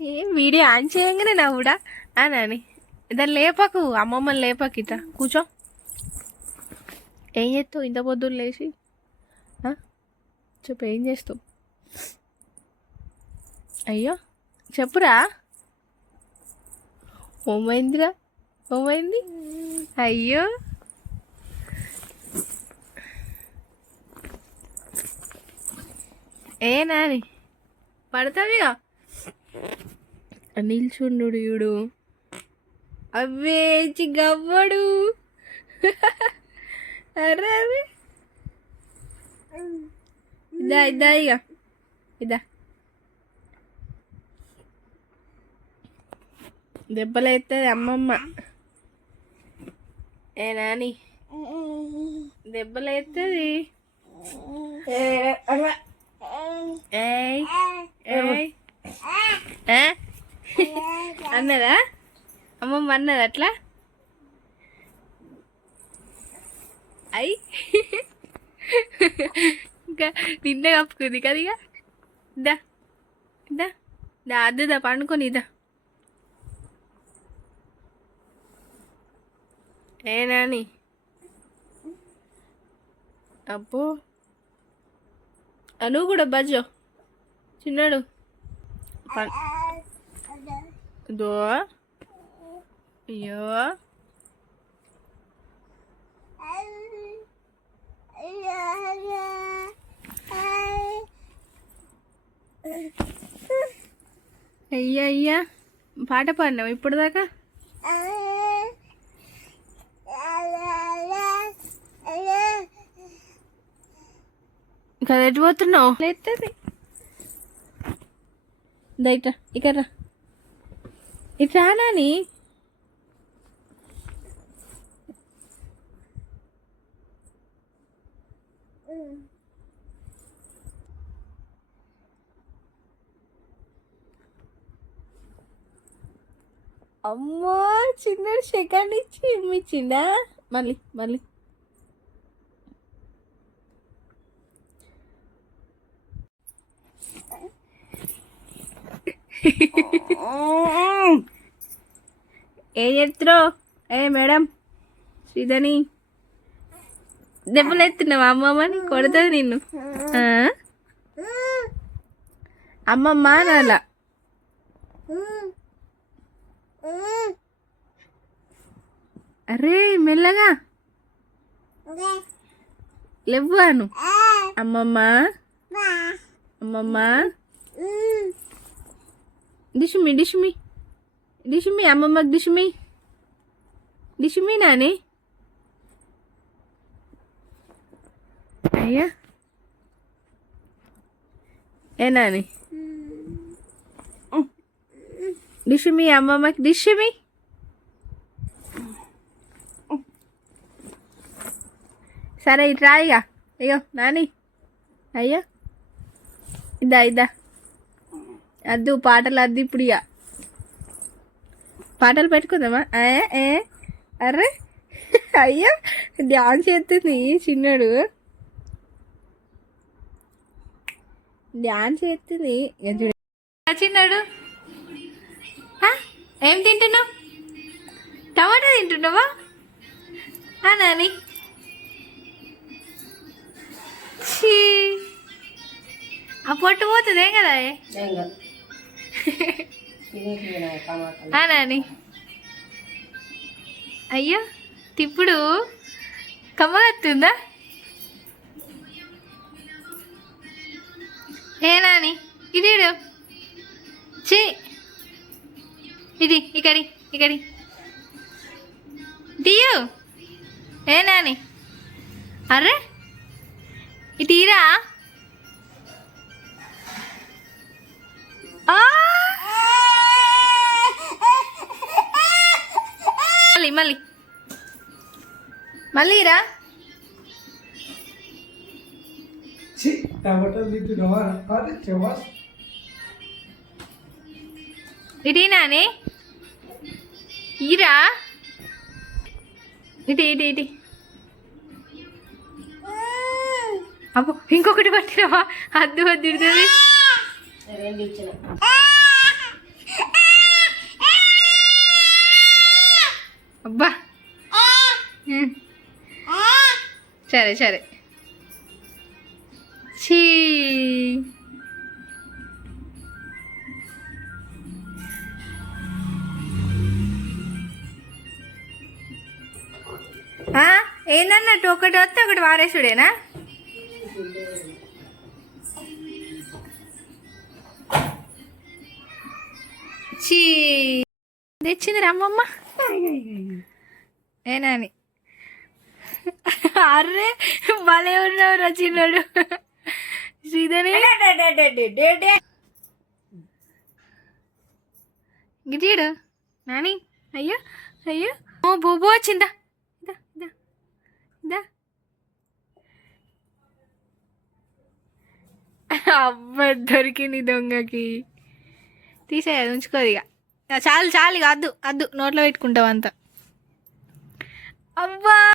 ఏం video on చేయంగానే నా కూడా నాని దాన్ని లేపకు, అమ్మమ్మని లేపకు, ఇట్లా కూర్చో. ఏం చేస్తావు ఇంత పొద్దున్న లేచి? చెప్పు, ఏం చేస్తావు? అయ్యో చెప్పురా. ఓమైందిరా, ఓమైంది? అయ్యో ఏ నాని పడతావిగా. నిల్చుండు చూడు, అవే గవ్వడు. అరే అవి ఇదా ఇద్దా ఇక ఇదా దెబ్బలేస్తుంది అమ్మమ్మ. ఏ నాని దెబ్బలేస్తుంది. ఏయ్ ఏయ్ అన్నదా అమ్మమ్మ, అన్నది అట్లా? అయ్యి ఇంకా నిన్న కప్పుకుంది కదా. ఇక ఇద్దా ఇద్దా దా అద్దుదా పండుకొని ఇదా. ఏ నాని అబ్బో, నువ్వు కూడా బజ్జో చిన్నాడు. దో అయ్యో అయ్యా అయ్యా పాట పాడినావు ఇప్పుడు దాకా? ఇంకా ఎటు పోతున్నావు? లేస్తుంది దైట ఇకరా, ఇటు రానాని. అమ్మో చిన్నడు సెకండ్ ఇచ్చి ఇమ్మిచ్చిండా. మళ్ళీ మళ్ళీ ఏం చెప్తున్నావు? ఏ మేడం శ్రీధని దెబ్బలు ఎత్తున్నావా? అమ్మమ్మని కొడుతుంది నిన్ను. అమ్మమ్మ నాలా అరే మెల్లగా లేవ్వాను. అమ్మమ్మ అమ్మమ్మ డిషుమి డిషుమి డిషుమి అమ్మమ్మకి డిషుమి డిషుమి నాని. అయ్యా ఏ నాని డిషుమి అమ్మమ్మకి డిషుమి. సరే ఇటు రాయిగా. అయ్యో నాని అయ్యో ఇద్దా ఇద్దా అద్దు పాటలు అద్దు. ఇప్పుడు ఇక పాటలు పెట్టుకుందామా? ఏ అర్రే అయ్యో డ్యాన్స్ చేస్తుంది చిన్నడు, డ్యాన్స్ చేస్తుంది చిన్నాడు. ఏం తింటున్నావు? టమాటా తింటున్నావా నాని? ఆ పొట్టు పోతుంది ఏం కదా నాని. అయ్యో తిప్పుడు కమ్మగత్తుందా? ఏ నాని ఇది చీ ఇది ఇక్కడి ఇక్కడి దియు. ఏ నాని అర్రే ఇటీరా. మళ్ళీ మళ్ళీ మళ్ళీరా. ఇటీ నాని ఈరా. ఇటీ ఇటీ ఇటీ అబ్బో ఇంకొకటి పట్టినవా? అద్దు అద్దు ఇడుతుంది. అబ్బా సరే సరే చీ ఏందన్నట్టు ఒకటి వస్తే ఒకటి వారేసుడేనా చీ తెచ్చింది రమ్మమ్మ ఏనాని అర్రే భలే ఉన్నావు రచిన్నాడు శ్రీధరి గిటీడు నాని అయ్యో అయ్యో ఓ బోబో వచ్చిందా ఇదా ఇదా ఇదా అబ్బ దొరికింది దొంగకి తీసేది ఉంచుకోదు ఇక చాలు చాలు ఇక అద్దు అద్దు నోట్లో పెట్టుకుంటావు అంతా అబ్బా